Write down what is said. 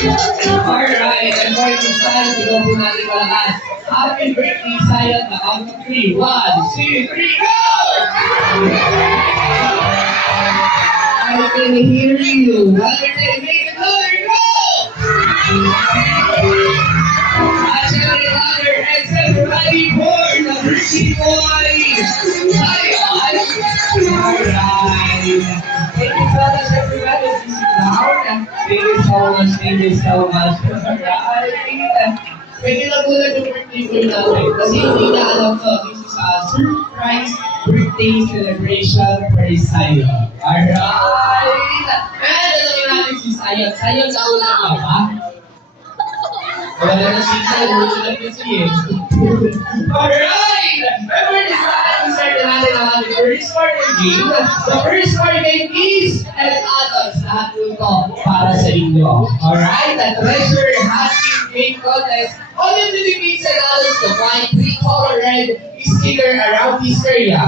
Alright, I'm going to start. Ikaw po natin malakas. Happy birthday sa'yo na count of 3. 1, 2, 3, go! I can hear you. Another time, make another go! Actually, another and everybody born the birthday boy! Zion! Alright. Thank you so much, everybody. This is down. Thank you so much. Thank you so much. Alright. Pwede lang muna yung birthday boy natin. Kasi hindi na alam to. This is a surprise birthday celebration for Zion. Alright. And alam natin si Zion. Zion, sa una ka ba? Wala na si Zion. Wala na si Alright. Remember this time, start natin ang ating first partner game. The first partner game is and adults. Lahat ito para sa inyo. Alright. The treasure hunting game contest. All in the Philippines and adults to find 3 color red sticker around this area.